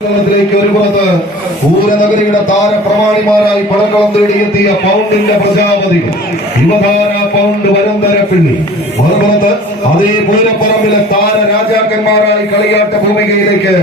ഒരു പുറത്ത് പൂരനഗരിയുടെ താരപ്രമാണിമാരായി പടക്കളം തേടിയെത്തിയ പൗണ്ടിന്റെ പ്രജാപതി യുവതാര പൗണ്ട് വരന്തരപ്പിള്ളി, മറുപുറത്ത് അതേ പൂരപ്പറമ്പിലെ താര രാജാക്കന്മാരായി കളിയാട്ട ഭൂമികയിലേക്ക്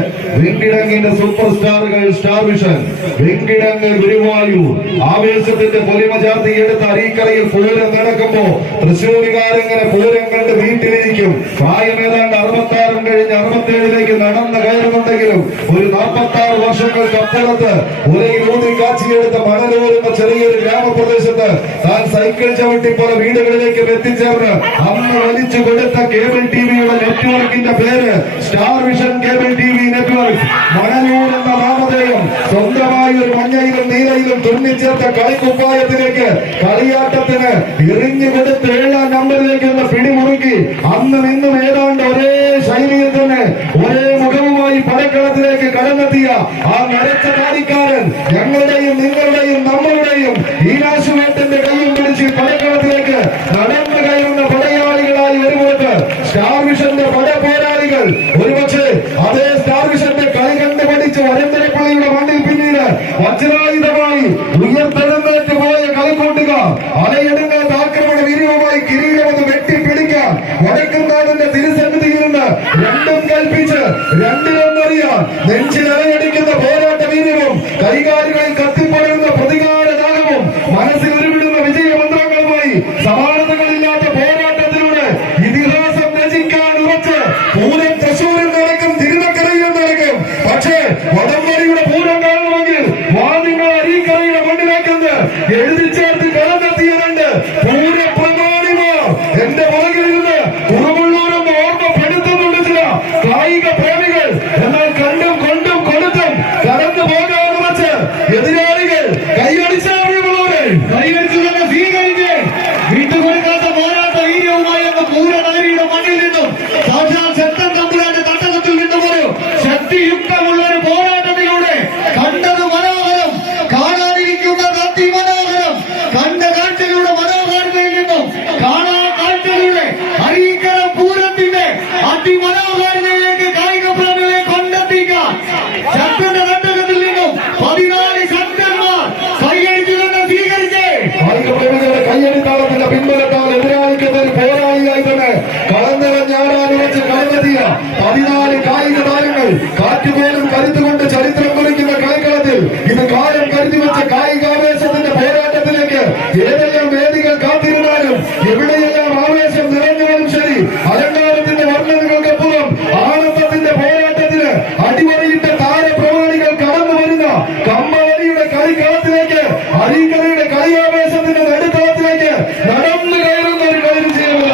വെങ്കിടങ്ങിന്റെ സൂപ്പർ സ്റ്റാറുകൾ സ്റ്റാർ വിഷൻ, വെങ്കിടങ്ങ് ഗുരുവായൂർ ആവേശത്തിന്റെ പൊലിമചാർത്തി എടുത്ത അരീക്കരയിൽ പൂരം നടക്കുമ്പോ തൃശ്ശൂരുകാരെങ്ങനെ പൂരം കണ്ട് വീട്ടിലിരിക്കും. പ്രായം ഏതാണ്ട് 66 കഴിഞ്ഞ് 67ലേക്ക് നടന്നു കയറുന്നുണ്ടെങ്കിലും ഒരു 46 വർഷങ്ങൾക്ക് അപ്പുറത്ത് ഒരേ ഊതി കാച്ചിയെടുത്ത മണലൂരുന്ന ചെറിയൊരു ഗ്രാമപ്രദേശത്ത് താൻ സൈക്കിൾ ചവിട്ടി പല വീടുകളിലേക്കും എത്തിച്ചേർന്ന് അന്ന് വലിച്ചു കൊടുത്ത കേബിൾ ടിവിയുടെ നെറ്റ്വർക്കിന്റെ പേര് star vision cable TV network. Manalur എന്ന നാമധേയം സ്വന്തമായി ഒരു മഞ്ഞയിലും നീലയിലും തുന്നിച്ചേർത്ത കളിക്കുപ്പായത്തിലേക്ക് കളിയാട്ടത്തിന് എറിഞ്ഞു കൊടുത്ത് 7ാം നമ്പറിലേക്ക് എന്ന പിടിമുറുക്കി അന്നും ഇന്നും ഏതാണ്ട് ഒരേ ശൈലിയിൽ തന്നെ ഒരേ മുഖവുമായി പടക്കളത്തിലേക്ക് കടന്നെത്തിയ ആ നരച്ച താടിക്കാരൻ ഞങ്ങളുടെയും നിങ്ങളുടെയും നമ്മളുടെയും ഈനാശുവേട്ടന്റെ കൈയും പിടിച്ച് പടക്കളത്തിലേക്ക് നടന്നു കയറുന്ന പടയാളികളായി വരുമ്പോട്ട് സ്റ്റാർ വിഷന്റെ പടപോരാളികൾ ഒരുപക്ഷെ അതേ സ്റ്റാർ വിഷന്റെ കളി കണ്ടു പഠിച്ച് വരന്തരപ്പള്ളിയുടെ മണ്ണിൽ പിന്നീട് വജ്രായുധമായി ഉയർത്തെഴുന്നേറ്റ് പോയ കളിക്കൂട്ടുകാർ അലയെടുങ്ങാത്ത ആക്രമണ വീര്യവുമായി കിരീടമൊന്ന് വെട്ടിപ്പിടിക്കാൻ വടക്കുംനാടിന്റെ തിരുസന്നിധിയിൽ നിന്ന് രണ്ടും കൽപ്പിച്ച് രണ്ടിലൊന്നറിയാൻ നെഞ്ചിലലയടിക്കുന്ന പോരാട്ട വീര്യവും കൈകാലുകളിൽ കത്തിപ്പടരുന്ന പ്രതികാര ദാഹവും മനസ്സിൽ ഉരുവിടുന്ന വിജയമന്ത്രങ്ങളുമായി സമാനതകളില്ലാത്ത പോരാട്ടത്തിലൂടെ ഇതിഹാസം രചിക്കാൻ ഉറച്ച് പൂരം തൃശ്ശൂരിൽ നടക്കും, തിരുനക്കരയിലും നടക്കും. പക്ഷേ വടംവലിയുടെ പൂരം കാണണമെങ്കിൽ വാദിങ്ങൾ അരീക്കരയുടെ മണ്ണിലേക്കെന്ന് എഴുതി ചേർത്ത് കടന്നെത്തിയതുണ്ട് പൂരപ്രമാണിമാർ. എന്റെ പുറകിലിരുന്ന് കുറുമുള്ളൂരെന്ന് ഓർമ്മപ്പെടുത്തുന്നുണ്ട് ചില കായിക പ്രേമികൾ. എന്നാൽ കണ്ടും കൊണ്ടും കൊടുത്തും കടന്നു പോകാൻ വച്ച് എതിരാളികൾ കൈയടിച്ചവരെ കൈയടിച്ചു തന്നെ സ്വീകരിച്ച് വിട്ടുകൊടുക്കാത്ത പോരാട്ട വീര്യവുമായി എന്ന പൂരനഗരിയുടെ മണ്ണിൽ നിന്നും സാക്ഷാൽ ശക്തൻ തമ്പുരാന്റെ തട്ടകത്തിൽ നിന്നും ഒരു ശക്തിയുക്തമുള്ള ഒരു പോരാട്ടത്തിലൂടെ കണ്ടത് മനോഹരം, കാണാനിരിക്കുന്ന അതി മനോഹരം, കണ്ട കാഴ്ചകളുടെ മനോഹാരിതയിൽ നിന്നും കാണാ കാഴ്ചകളുടെ അരീക്കര പൂരത്തിന്റെ അതിമനോഹാരിതയിലേക്ക് കായിക പ്രേമികളെ കൊണ്ടെത്തിക്കാൻ ശക്തന്റെ തട്ടകത്തിൽ നിന്നും 14 ശക്തന്മാർ കൈയടിച്ചു തന്നെ സ്വീകരിച്ച് കായിക പ്രേമികളുടെ കയ്യടിത്താളത്തിന്റെ പിൻബലത്താൽ എതിരാളിക്കുന്ന പോരാളിയായി തന്നെ കളന്നിറഞ്ഞാടാൻ വെച്ച് കളന്നെത്തിയ 14 കായിക താരങ്ങൾ കാറ്റുപോലും കരുത്തുകൊണ്ട് ചരിത്രം കുറിക്കുന്ന കളിക്കളത്തിൽ ഇത് കാലം കരുതി വെച്ച കായികാവേശത്തിന്റെ പോരാട്ടത്തിലേക്ക് ഏതെല്ലാം വേദികൾ കാത്തിരുന്നാലും എവിടെയെല്ലാം ആവേശം നിറഞ്ഞവരും ശരി, അലങ്കാരത്തിന്റെ വർണ്ണനകൾക്കപ്പുറം ആനന്ദത്തിന്റെ പോരാട്ടത്തിന് അടിമറിയിട്ട താരപ്രമാണികൾ കടന്നു വരുന്ന കമ്പവലിയുടെ കളിക്കളത്തിൽ